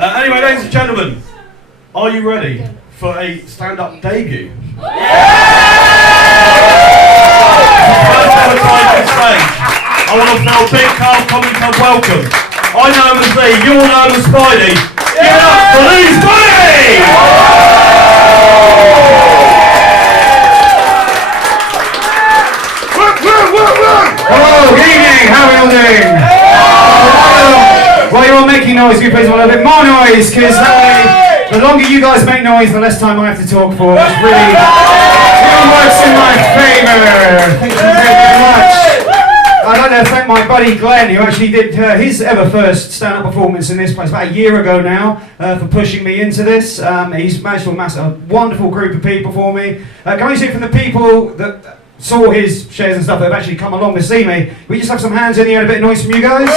Anyway, ladies and gentlemen, are you ready for a stand-up debut? I want to feel a big Carl Comedy Club welcome. I know him as Lee, you all know him as Spidey. Give it up for Lee Spidey! Hello, good evening, how are you all doing? Well, you're all making noise, you please want a bit more noise, because the longer you guys make noise, the less time I have to talk for, which really works in my favour. Thank you very much. I'd like to thank my buddy Glenn, who actually did his ever first stand-up performance in this place about a year ago now, for pushing me into this. He's managed to amass a wonderful group of people for me. Can I say from the people that saw his shares and stuff that have actually come along to see me, we just have some hands in the air and a bit of noise from you guys?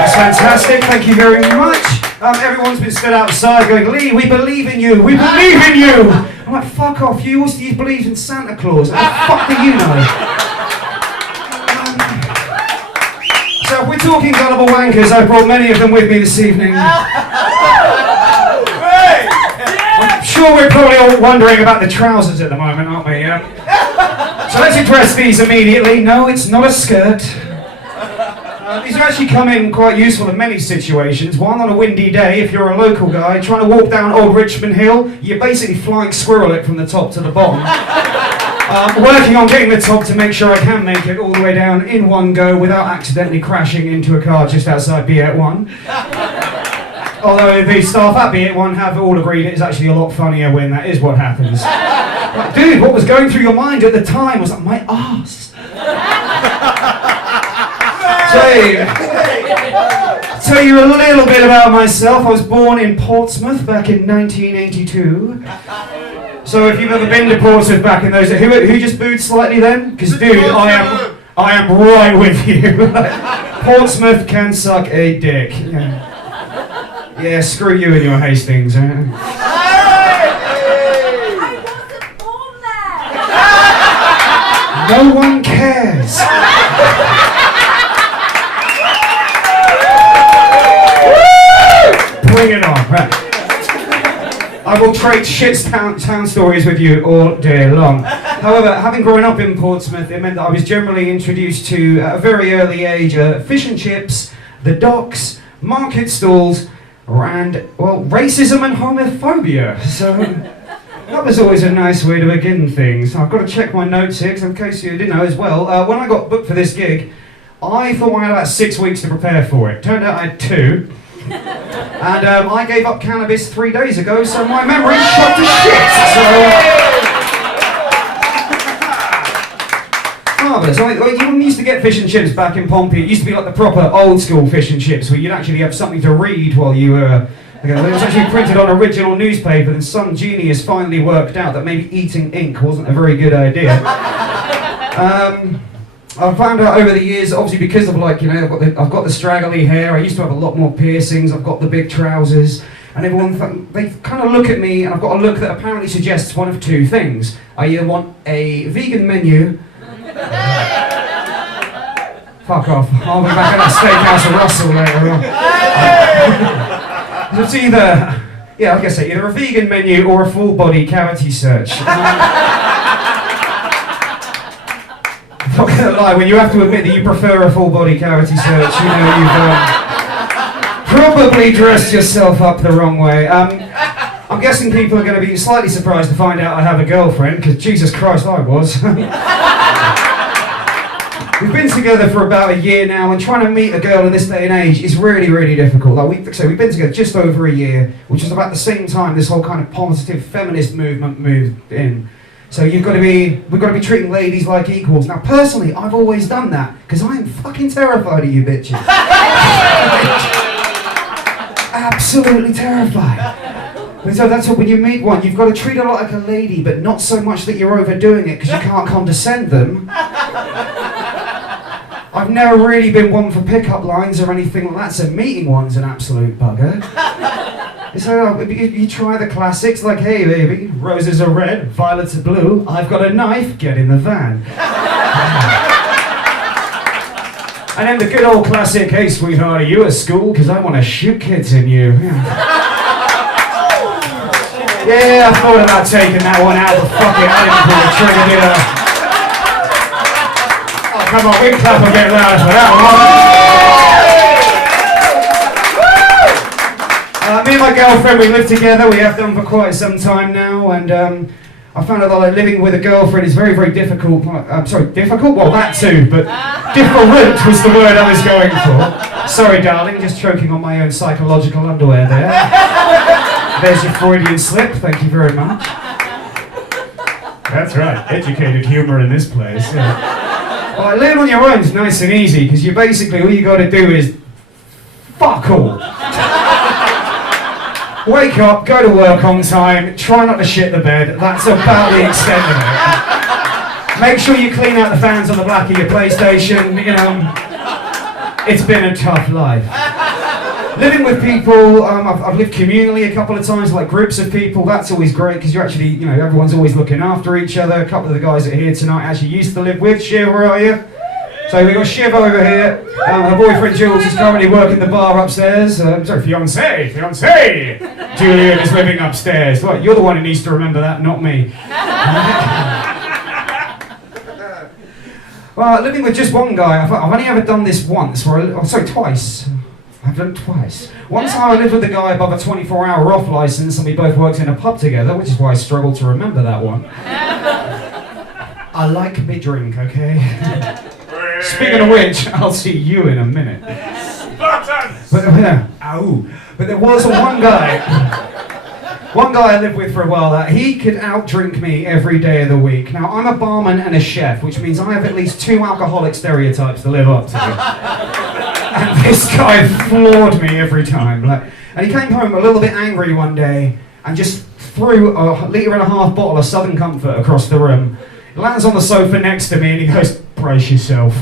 That's fantastic, thank you very much. Everyone's been stood outside going, Lee, we believe in you, we believe in you! I'm like, fuck off, you believe in Santa Claus, how the fuck do you know? So if we're talking gullible wankers, I've brought many of them with me this evening. I'm sure we're probably all wondering about the trousers at the moment, aren't we? So let's address these immediately. No, it's not a skirt. These are actually come in quite useful in many situations. One, on a windy day, if you're a local guy trying to walk down Old Richmond Hill, you're basically flying squirrel it from the top to the bottom. Working on getting the top to make sure I can make it all the way down in one go without accidentally crashing into a car just outside B81. Although the staff at B81 have all agreed it's actually a lot funnier when that is what happens. Like, dude, what was going through your mind at the time was like, my arse. So, tell you a little bit about myself. I was born in Portsmouth back in 1982. So if you've ever been to Portsmouth back in those days, who just booed slightly then? Because dude, I am right with you. Portsmouth can suck a dick. Yeah, screw you and your Hastings. I wasn't born there. No one cares. Bring it on, right. I will trade shit town stories with you all day long. However, having grown up in Portsmouth, it meant that I was generally introduced to, at a very early age, fish and chips, the docks, market stalls, and, well, racism and homophobia. So that was always a nice way to begin things. I've got to check my notes here, because in case you didn't know as well, when I got booked for this gig, I thought I had about 6 weeks to prepare for it. Turned out I had 2. And I gave up cannabis 3 days ago, so my memory's shot to shit. Marvellous. You used to get fish and chips back in Pompey. It used to be like the proper old school fish and chips, where you'd actually have something to read while you were... it was actually printed on original newspaper, and some genius finally worked out that maybe eating ink wasn't a very good idea. I found out over the years, obviously because of I've got the straggly hair, I used to have a lot more piercings, I've got the big trousers, and everyone, they kind of look at me, and I've got a look that apparently suggests one of 2 things. I either want a vegan menu... Fuck off, I'll be back at that steakhouse in Russell later on. So it's either, like I say, either a vegan menu or a full body cavity search. I'm not gonna lie, when you have to admit that you prefer a full body cavity search, you know you've probably dressed yourself up the wrong way. I'm guessing people are going to be slightly surprised to find out I have a girlfriend, because Jesus Christ, I was. We've been together for about a year now, and trying to meet a girl in this day and age is really, really difficult. We've been together just over a year, which is about the same time this whole kind of positive feminist movement moved in. So we've got to be treating ladies like equals. Now personally, I've always done that, because I am fucking terrified of you bitches. Absolutely terrified. And so that's what, when you meet one, you've got to treat her like a lady, but not so much that you're overdoing it, because you can't condescend them. I've never really been one for pick-up lines or anything like that, so meeting one's an absolute bugger. So you try the classics, like, hey baby, roses are red, violets are blue, I've got a knife, get in the van. And then the good old classic, hey sweetheart, are you at school? Because I want to shoot kids in you. Yeah, I thought about taking that one out, but fuck it, I didn't pull the trigger, did I? Oh, come on, we can clap a bit louder for that one. Me and my girlfriend, we live together, we have done for quite some time now, and I found out that living with a girlfriend is very, very difficult. Difficult? Well, that too, but different was the word I was going for. Sorry, darling, just choking on my own psychological underwear there. There's your Freudian slip, thank you very much. That's right, educated humour in this place. Yeah. Well, living on your own is nice and easy, because you basically, all you got to do is fuck all. Wake up, go to work on time, try not to shit the bed, that's about the extent of it. Make sure you clean out the fans on the back of your PlayStation, you know. It's been a tough life. Living with people, I've lived communally a couple of times, like groups of people, that's always great because you're actually, you know, everyone's always looking after each other. A couple of the guys that are here tonight actually used to live with. Shiv, where are you? So we've got Shiv over here. Her boyfriend Jules is currently working the bar upstairs. Sorry, fiancé. Julian is living upstairs. What, you're the one who needs to remember that, not me. Well, living with just one guy, I've only ever done this once, twice. I've done it twice. One time I lived with a guy above a 24-hour off license and we both worked in a pub together, which is why I struggled to remember that one. I like me drink, okay? Speaking of which, I'll see you in a minute. But there was one guy I lived with for a while that he could outdrink me every day of the week. Now, I'm a barman and a chef, which means I have at least 2 alcoholic stereotypes to live up to. And this guy floored me every time. And he came home a little bit angry one day and just threw a 1.5 litre bottle of Southern Comfort across the room. He lands on the sofa next to me and he goes, brace yourself.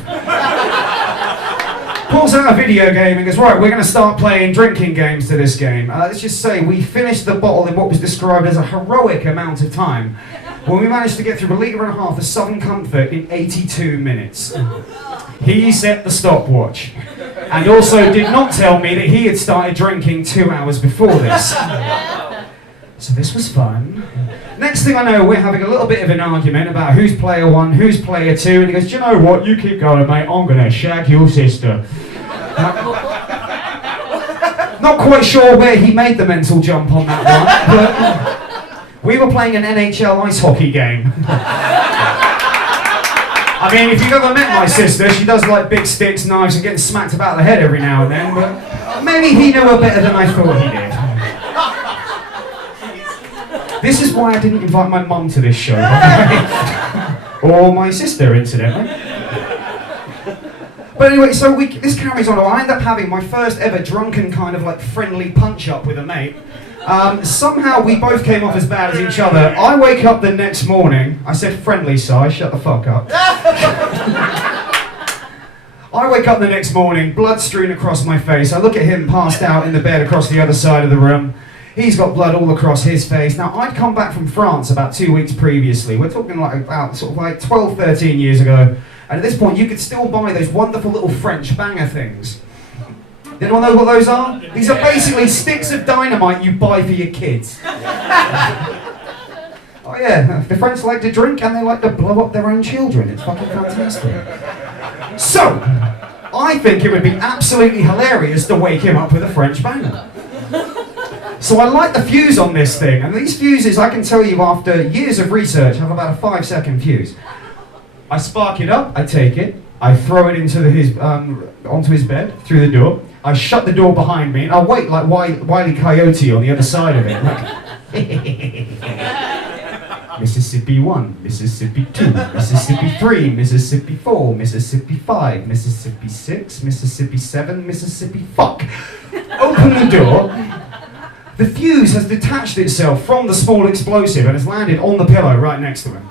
Pulls out a video game and goes, right, we're going to start playing drinking games to this game. Let's just say we finished the bottle in what was described as a heroic amount of time, when we managed to get through 1.5 litres of Southern Comfort in 82 minutes. He set the stopwatch, and also did not tell me that he had started drinking 2 hours before this. So this was fun. Next thing I know, we're having a little bit of an argument about who's player 1, who's player 2, and he goes, do you know what, you keep going, mate, I'm going to shag your sister. Not quite sure where he made the mental jump on that one, but we were playing an NHL ice hockey game. I mean, if you've ever met my sister, she does like big sticks, knives, and getting smacked about the head every now and then, but maybe he knew her better than I thought he did. This is why I didn't invite my mum to this show, or my sister, incidentally. But anyway, so this carries on. I end up having my first ever drunken kind of like friendly punch-up with a mate. Somehow we both came off as bad as each other. I wake up the next morning. I said friendly, Si, shut the fuck up. I wake up the next morning, blood strewn across my face. I look at him passed out in the bed across the other side of the room. He's got blood all across his face. Now, I'd come back from France about 2 weeks previously. We're talking like about sort of like 12, 13 years ago. And at this point, you could still buy those wonderful little French banger things. Anyone know what those are? These are basically sticks of dynamite you buy for your kids. Oh yeah, the French like to drink and they like to blow up their own children. It's fucking fantastic. So, I think it would be absolutely hilarious to wake him up with a French banger. So I light the fuse on this thing, and these fuses, I can tell you after years of research, have about a 5-second fuse. I spark it up, I take it, I throw it into onto his bed, through the door. I shut the door behind me, and I wait like Wile E. Coyote on the other side of it. Like, Mississippi 1, Mississippi 2, Mississippi 3, Mississippi 4, Mississippi 5, Mississippi 6, Mississippi 7, Mississippi fuck. Open the door. The fuse has detached itself from the small explosive and has landed on the pillow right next to him.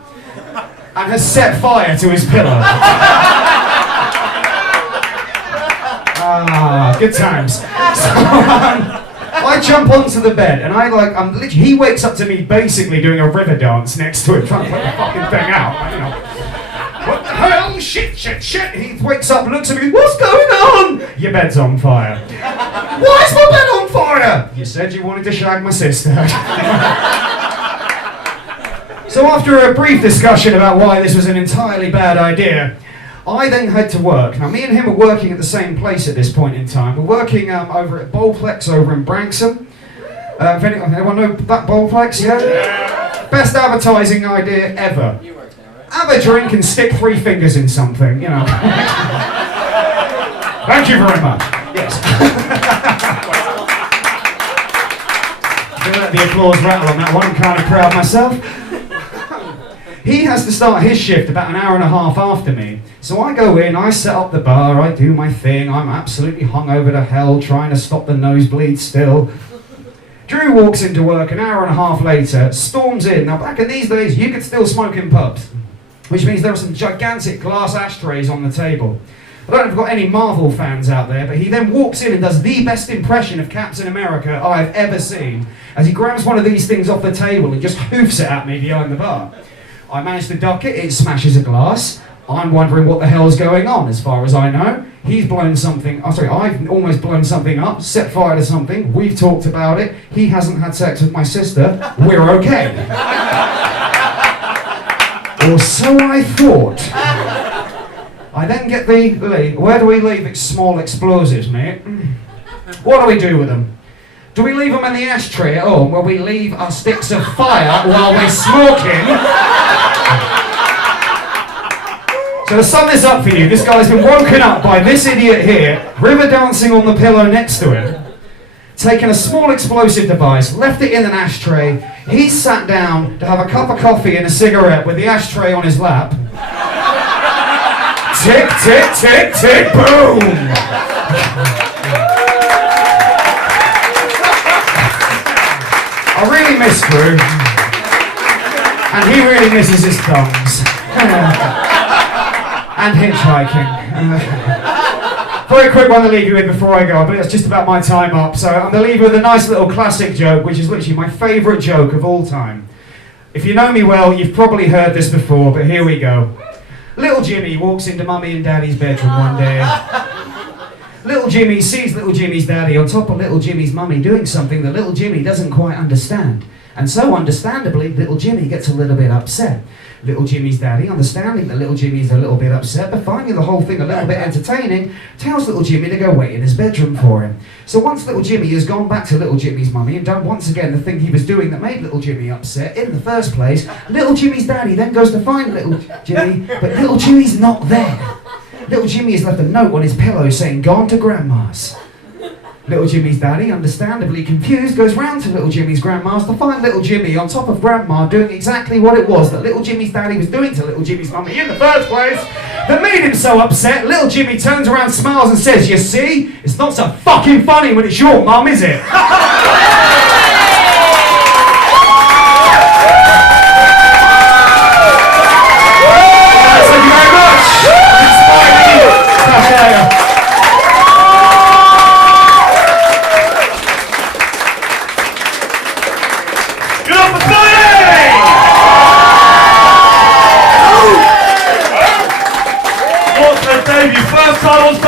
And has set fire to his pillow. Good times. So, I jump onto the bed and he wakes up to me basically doing a river dance next to him, trying to put the fucking thing out. You know, what the hell? oh shit. He wakes up and looks at me, what's going on? Your bed's on fire. Why is my bed on fire? You said you wanted to shag my sister. So after a brief discussion about why this was an entirely bad idea, I then head to work. Now me and him are working at the same place at this point in time. We're working over at Bowlplex over in Branksome. Anyone know that Bowlplex, yeah? Best advertising idea ever. You work there, right? Have a drink and stick 3 fingers in something, you know. Thank you very much. Yes. I'm gonna let the applause rattle on that one. I'm kind of proud of myself. He has to start his shift about an hour and a half after me. So I go in, I set up the bar, I do my thing. I'm absolutely hungover to hell, trying to stop the nosebleed still. Drew walks into work an hour and a half later, storms in. Now back in these days, you could still smoke in pubs, which means there are some gigantic glass ashtrays on the table. I don't know if I've got any Marvel fans out there, but he then walks in and does the best impression of Captain America I've ever seen, as he grabs one of these things off the table and just hoofs it at me behind the bar. I manage to duck it, it smashes a glass. I'm wondering what the hell's going on. As far as I know, he's blown something, I've almost blown something up, set fire to something, we've talked about it, he hasn't had sex with my sister, we're okay. Or so I thought. I then get the lead. Where do we leave small explosives, mate? What do we do with them? Do we leave them in the ashtray at home, where we leave our sticks of fire while we're smoking? So to sum this up for you, this guy's been woken up by this idiot here, river dancing on the pillow next to him, taken a small explosive device, left it in an ashtray, he's sat down to have a cup of coffee and a cigarette with the ashtray on his lap. Tick, tick, tick, tick, boom! I really miss Drew, and he really misses his thumbs. And hitchhiking. Very quick one to leave you with before I go, but it's just about my time up. So I'm going to leave you with a nice little classic joke, which is literally my favourite joke of all time. If you know me well, you've probably heard this before, but here we go. Little Jimmy walks into Mummy and Daddy's bedroom one day. Little Jimmy sees little Jimmy's daddy on top of little Jimmy's mummy doing something that little Jimmy doesn't quite understand. And so understandably, little Jimmy gets a little bit upset. Little Jimmy's daddy, understanding that little Jimmy's a little bit upset, but finding the whole thing a little bit entertaining, tells little Jimmy to go wait in his bedroom for him. So once little Jimmy has gone back to little Jimmy's mummy and done once again the thing he was doing that made little Jimmy upset in the first place, little Jimmy's daddy then goes to find little Jimmy, but little Jimmy's not there. Little Jimmy has left a note on his pillow saying, "Gone to Grandma's." Little Jimmy's daddy, understandably confused, goes round to little Jimmy's grandma's to find little Jimmy on top of Grandma doing exactly what it was that little Jimmy's daddy was doing to little Jimmy's mummy in the first place that made him so upset. Little Jimmy turns around, smiles and says, "You see, it's not so fucking funny when it's your mum, is it?" Thank you very much. Catch you later. Debut, first time on stage.